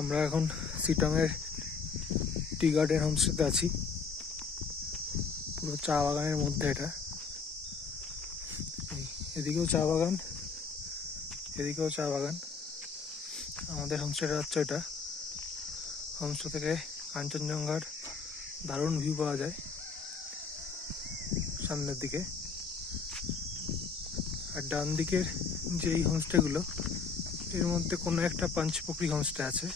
আমরা এখন শিটংয়ের টি গার্ডেন হোমস্টেতে আছি। পুরো চা বাগানের মধ্যে এটা। এদিকেও চা বাগান, এদিকেও চা বাগান। আমাদের হোমস্টেটা হচ্ছে এটা। হোমস্টে থেকে কাঞ্চনজঙ্ঘার দারুণ ভিউ পাওয়া যায় সামনের দিকে। আর ডান দিকের যে এই হোমস্টেগুলো, এর মধ্যে কোনো একটা পাঞ্চপোখরি হোমস্টে আছে।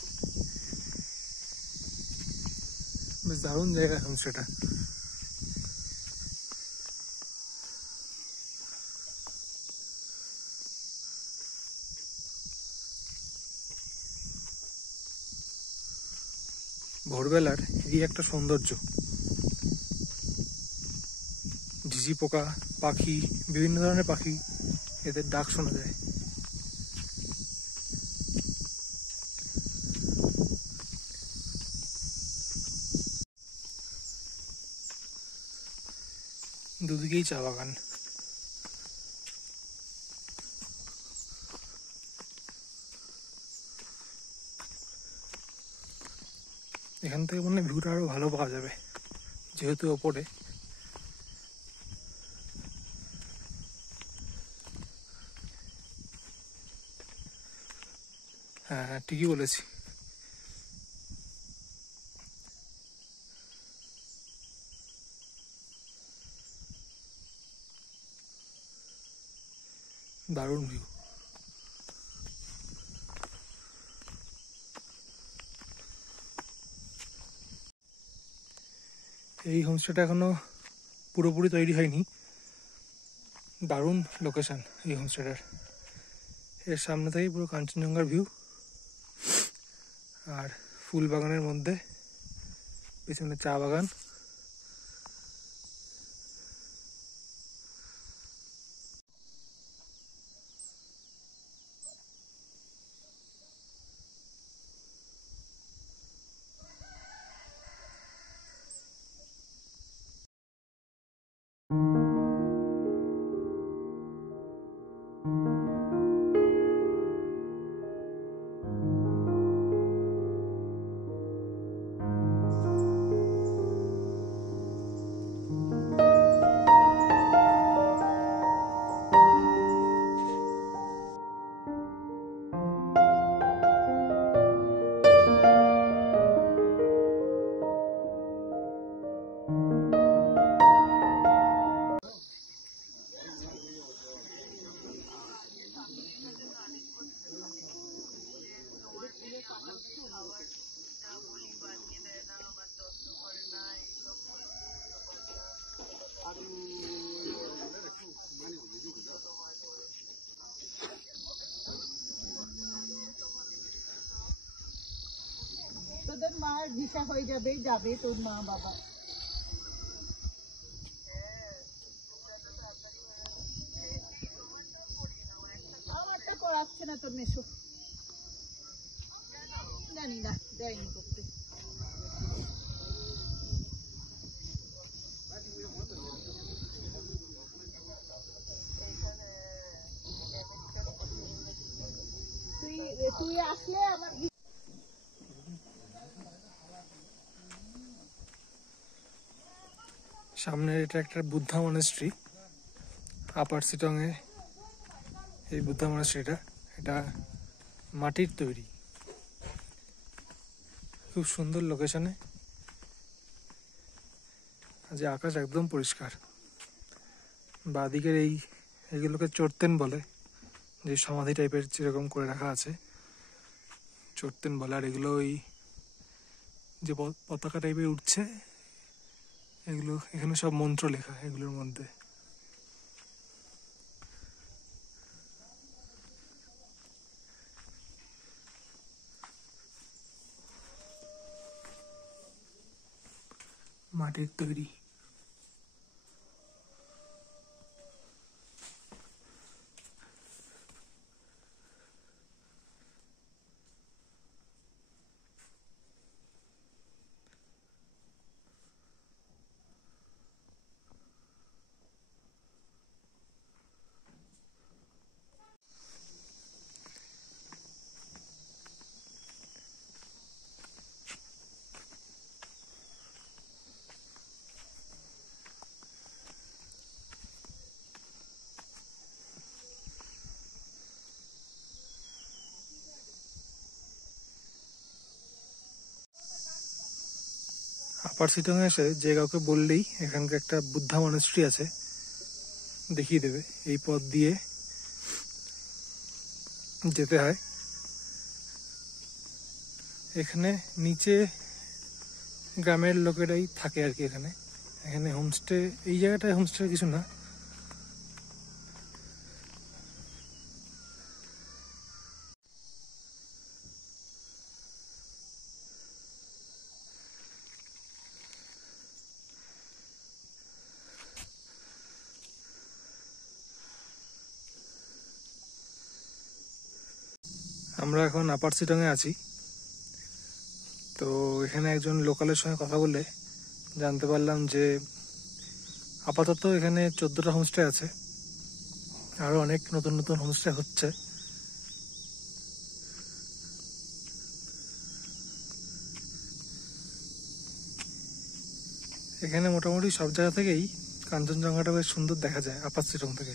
বেশ দারুণ জায়গা হোমস্টেটা। ভোরবেলার এই একটা সৌন্দর্য। ঝিঝি পোকা, পাখি, বিভিন্ন ধরনের পাখি, এদের ডাক শোনা যায়। দুদিকেই চা বাগান। এখান থেকে মনে হয় ভিউটা আরো ভালো পাওয়া যাবে, যেহেতু ওপরে। হ্যাঁ হ্যাঁ, ঠিকই বলেছি। দারুণ ভিউ। এই হোমস্টেটা এখনো পুরোপুরি তৈরি হয়নি। দারুণ লোকেশন এই হোমস্টেটার। এর সামনে থেকেই পুরো কাঞ্চনজঙ্ঘার ভিউ, আর ফুল বাগানের মধ্যে পেছনে চা বাগান। তোদের মার ভিসা হয়ে যাবে, যাবে তোর মা বাবা। আমারটা করাচ্ছে না তোর মেশো, জানি না, দেয়নি করতে। তুই আসলে আমার সামনের এটা একটা বুদ্ধা মনাস্ট্রি, আপার শিটংয়ে। এই বুদ্ধা মনাস্ট্রিটা, এটা মাটির তৈরি, খুব সুন্দর লোকেশনে। আজ আকাশ একদম পরিষ্কার। বাদিকের এইগুলোকে চড়তেন বলে, যে সমাধি টাইপের যেরকম করে রাখা আছে, চড়তেন বলে। আর এগুলো ওই যে পতাকা টাইপের উঠছে, এগুলো এখানে সব মন্ত্র লেখা এগুলোর মধ্যে। মাটির তৈরি। আপার সিটং এসে যে কাউকে বললেই এখানকার একটা বুদ্ধা মনাস্ট্রি আছে দেখিয়ে দেবে। এই পথ দিয়ে যেতে হয়। এখানে নিচে গ্রামের লোকেরাই থাকে আর কি। এখানে এখানে হোমস্টে, এই জায়গাটায় হোমস্টে কিছু না। আমরা এখন আপার সিটংয়ে আছি। তো এখানে একজন লোকালের সঙ্গে কথা বলে জানতে পারলাম যে আপাতত এখানে 14টা হোমস্টে আছে, আরো অনেক নতুন নতুন হোমস্টে হচ্ছে। এখানে মোটামুটি সব জায়গা থেকেই কাঞ্চনজঙ্ঘাটা বেশ সুন্দর দেখা যায় আপার সিটং থেকে।